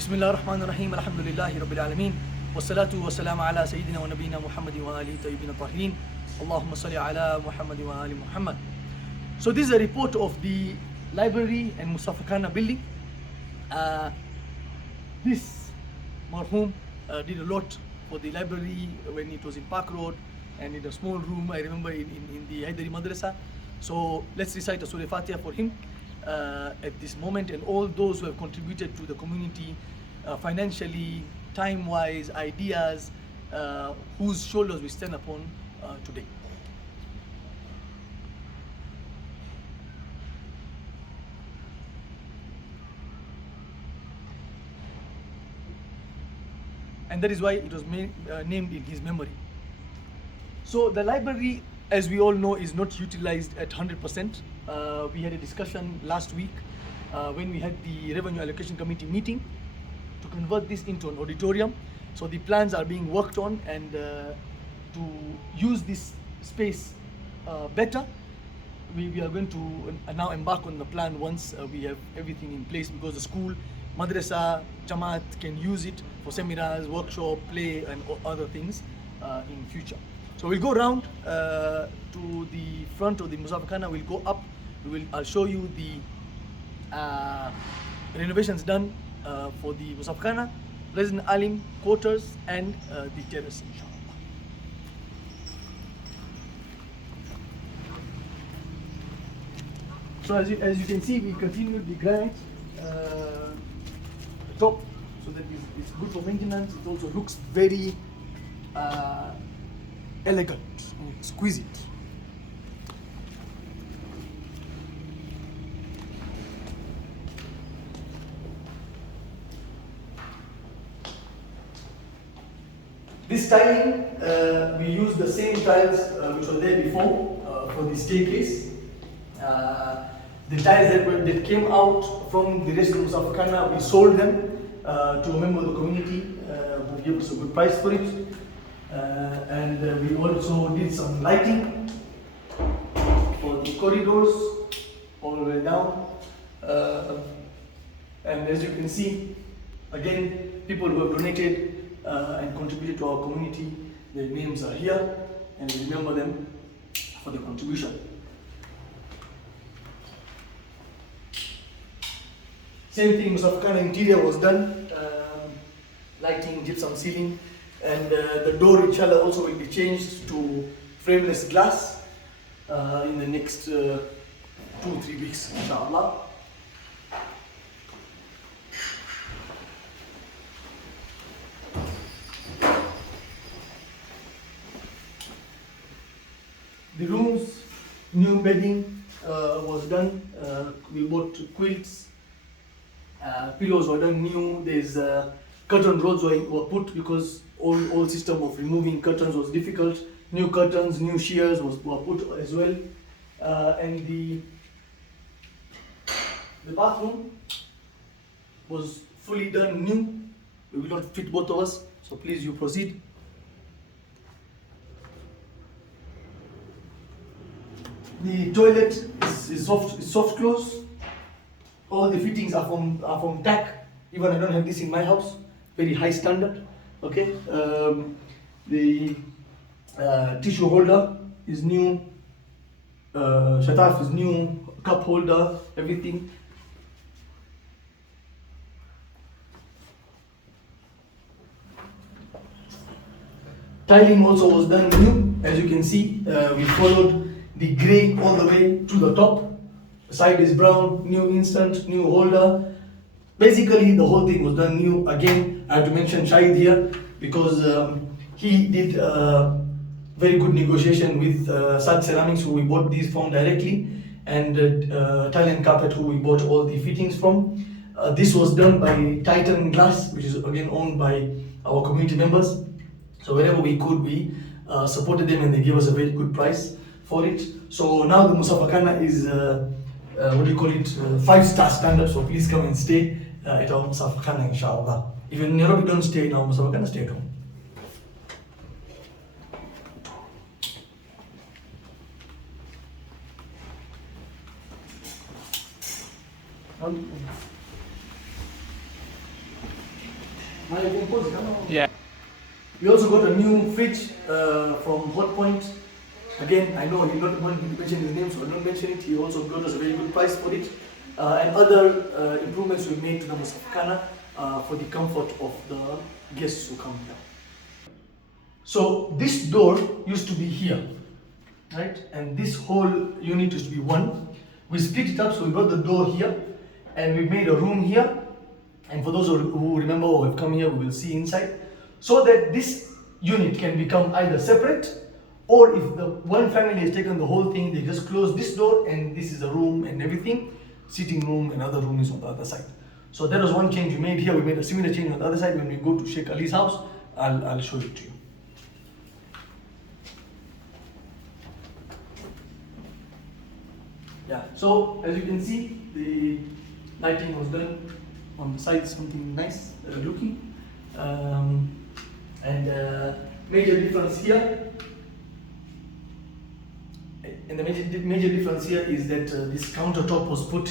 Bismillahirrahmanirrahim. Alhamdulillahi Rabbil Alameen. Wassalatu wassalamu ala Sayyidina wa Nabina Muhammadin wa alihi tayyibin tahirin. Allahumma salli ala Muhammadin wa ali Muhammad. So this is a report of the library and Musafirkhana building. This marhum did a lot for the library when it was in Park Road and in a small room, I remember in the Haidari Madrasa. So let's recite a Surah Fatiha for him at this moment, and all those who have contributed to the community financially, time-wise, ideas, whose shoulders we stand upon today. And that is why it was named in his memory. So the library, as we all know, is not utilized at 100%. We had a discussion last week when we had the Revenue Allocation Committee meeting to convert this into an auditorium. So the plans are being worked on, and to use this space better, we are going to now embark on the plan once we have everything in place, because the school, madrasa, jamaat can use it for seminars, workshop, play and other things in future. So we'll go round to the front of the Musafirkhana. We'll go up. I'll show you the renovations done for the Musafirkhana, Resident Alim quarters and the terrace, inshallah. So as you can see, we continued the granite top, so that it's good for maintenance. It also looks very elegant and exquisite. This tiling, we use the same tiles which were there before for the staircase. The tiles that came out from the rest of Musafirkhana, we sold them to a member of the community who gave us a good price for it. And we also did some lighting for the corridors all the way down. And as you can see, again, people who have donated and contributed to our community, their names are here, and we remember them for the contribution. Same thing, Musafirkhana interior was done, lighting, gypsum ceiling, and the door, inshallah, also will be changed to frameless glass in the next 2-3 weeks, inshallah. The rooms, new bedding was done. We bought quilts, pillows were done new. There's curtain rods were put because all system of removing curtains was difficult. New curtains, new shears were put as well. And the bathroom was fully done new. We will not fit both of us, so please you proceed. The toilet is soft close. All the fittings are from tack. Even I don't have this in my house. Very high standard. Okay. The tissue holder is new. Shataf is new. Cup holder, everything. Tiling also was done new. As you can see, we followed the grey all the way to the top. The side is brown, new instant, new holder. Basically, the whole thing was done new. Again, I have to mention Shahid here because he did very good negotiation with SAAJ Ceramics, who we bought these from directly, and Thailand Carpet, who we bought all the fittings from. This was done by Titan Glass, which is again owned by our community members. So wherever we could, we supported them, and they gave us a very good price for it. So now the Musafirkhana is, 5-star standard. So please come and stay at our Musafirkhana, inshallah. If you're in Nairobi, don't stay in our Musafirkhana, stay at home. Yeah. We also got a new fridge from Hotpoint. Again, I know he not want me to mention his name, so I'll not mention it. He also got us a very good price for it. And other improvements we made to the Musafirkhana for the comfort of the guests who come here. So this door used to be here, right? And this whole unit used to be one. We split it up, so we brought the door here, and we made a room here. And for those who remember or have come here, we will see inside. So that this unit can become either separate, or if the one family has taken the whole thing, they just close this door and this is a room and everything. Sitting room and other room is on the other side. So that was one change we made here. We made a similar change on the other side. When we go to Sheikh Ali's house, I'll show it to you. Yeah, so as you can see, the lighting was done on the side, something nice looking. Major difference here, and the major difference here is that this countertop was put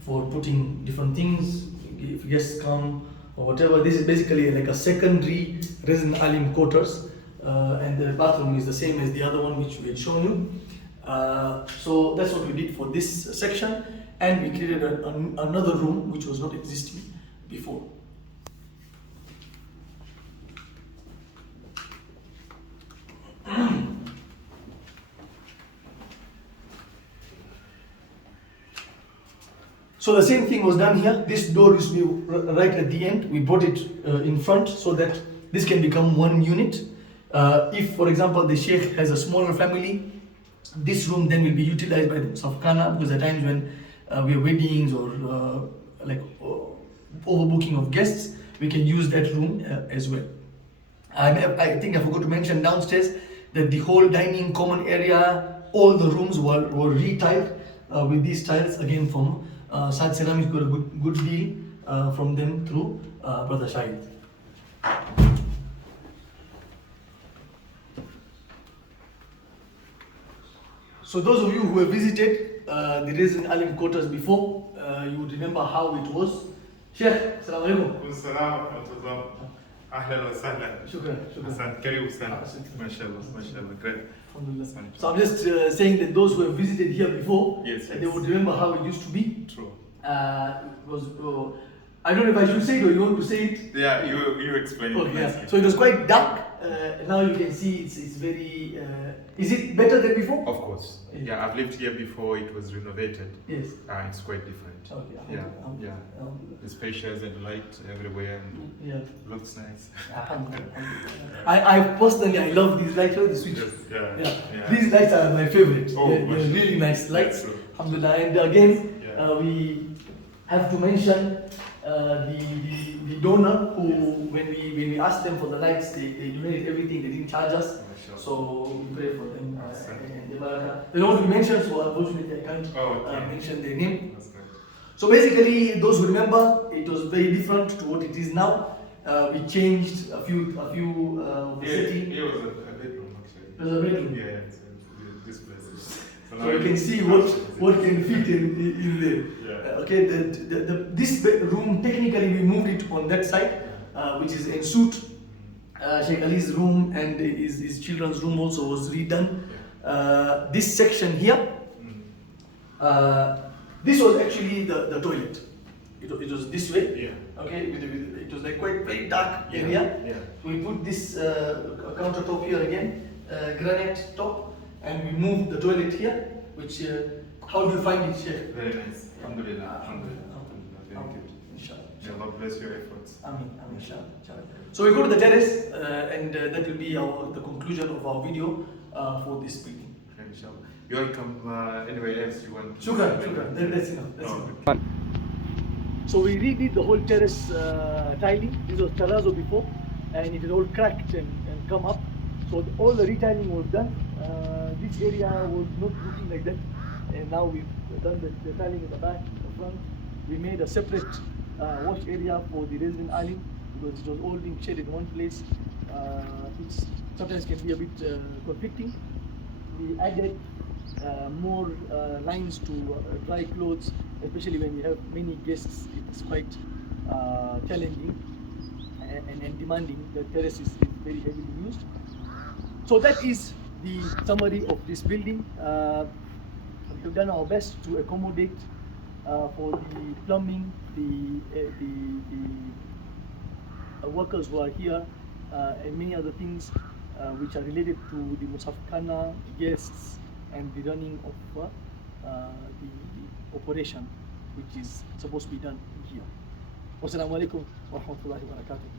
for putting different things, if guests come or whatever. This is basically like a secondary resident alim quarters, and the bathroom is the same as the other one which we had shown you. So that's what we did for this section, and we created another room which was not existing before. So the same thing was done here. This door used to be right at the end. We brought it in front so that this can become one unit. If, for example, the Sheikh has a smaller family, this room then will be utilized by the Musafirkhana, because at times when we have weddings or overbooking of guests, we can use that room as well. I think I forgot to mention downstairs that the whole dining common area, all the rooms were retiled with these tiles, again from SAAJ Ceramics. Got a good deal from them through Brother Shahid. So those of you who have visited the resident alim quarters before, you would remember how it was. Sheikh, Assalamu alaikum. اهلا وسهلا. شكرا. كريم وسهلا. ما شاء الله. Great. So I'm just saying that those who have visited here before, yes. They would remember how it used to be. True. It was, I don't know if I should say it or you want to say it. Yeah, you explain it. Yeah. So it was quite dark. Now you can see it's very. Is it better than before? Of course. Yeah, I've lived here before. It was renovated. Yes. It's quite different. Okay. Yeah. The spacious and light everywhere, and looks nice. I personally I love these lights. The switch. Yes, yeah. These lights are my favorite. Oh, they're really nice lights. Alhamdulillah. And again, we have to mention the donor who, when we asked them for the lights, they donated everything. They didn't charge us, so we pray for them. They don't want to be mentioned, so unfortunately I can't mention their name. So basically, those who remember, it was very different to what it is now. We changed a few of the city. It was a bedroom actually. It was a bedroom. Yeah, this place. So you can see what can fit in there. Yeah. Okay, this room, technically we moved it on that side, which is en suite. Sheikh Ali's room and his children's room also was redone. This section here, this was actually the toilet. It was this way. Yeah. Okay, it was like quite very dark area. Yeah. We put this countertop here again, granite top, and we moved the toilet here. Which how do you find it, Sheikh? Very nice. Alhamdulillah. Very good. Inshallah. May Allah bless your efforts. Amin. Inshallah. So we go to the terrace, and that will be the conclusion of our video for this building. Inshallah. You're welcome. Anyway, else you want to... Shukran. That's enough. So we redid the whole terrace tiling. This was terrazzo before, and it is all cracked and come up. So all the retiling was done. This area was not looking like that, and now we've done the tiling at the back, the front. We made a separate wash area for the resident alim, because it was all being shed in one place. Which sometimes can be a bit conflicting. We added more lines to dry clothes, especially when you have many guests. It's quite challenging. and demanding. The terrace is very heavily used. So that is the summary of this building. We've done our best to accommodate for the plumbing, the workers who are here, and many other things which are related to the Musafirkhana guests and the running of the operation which is supposed to be done here. Wassalamu alaikum wa rahmatullahi wa barakatuh.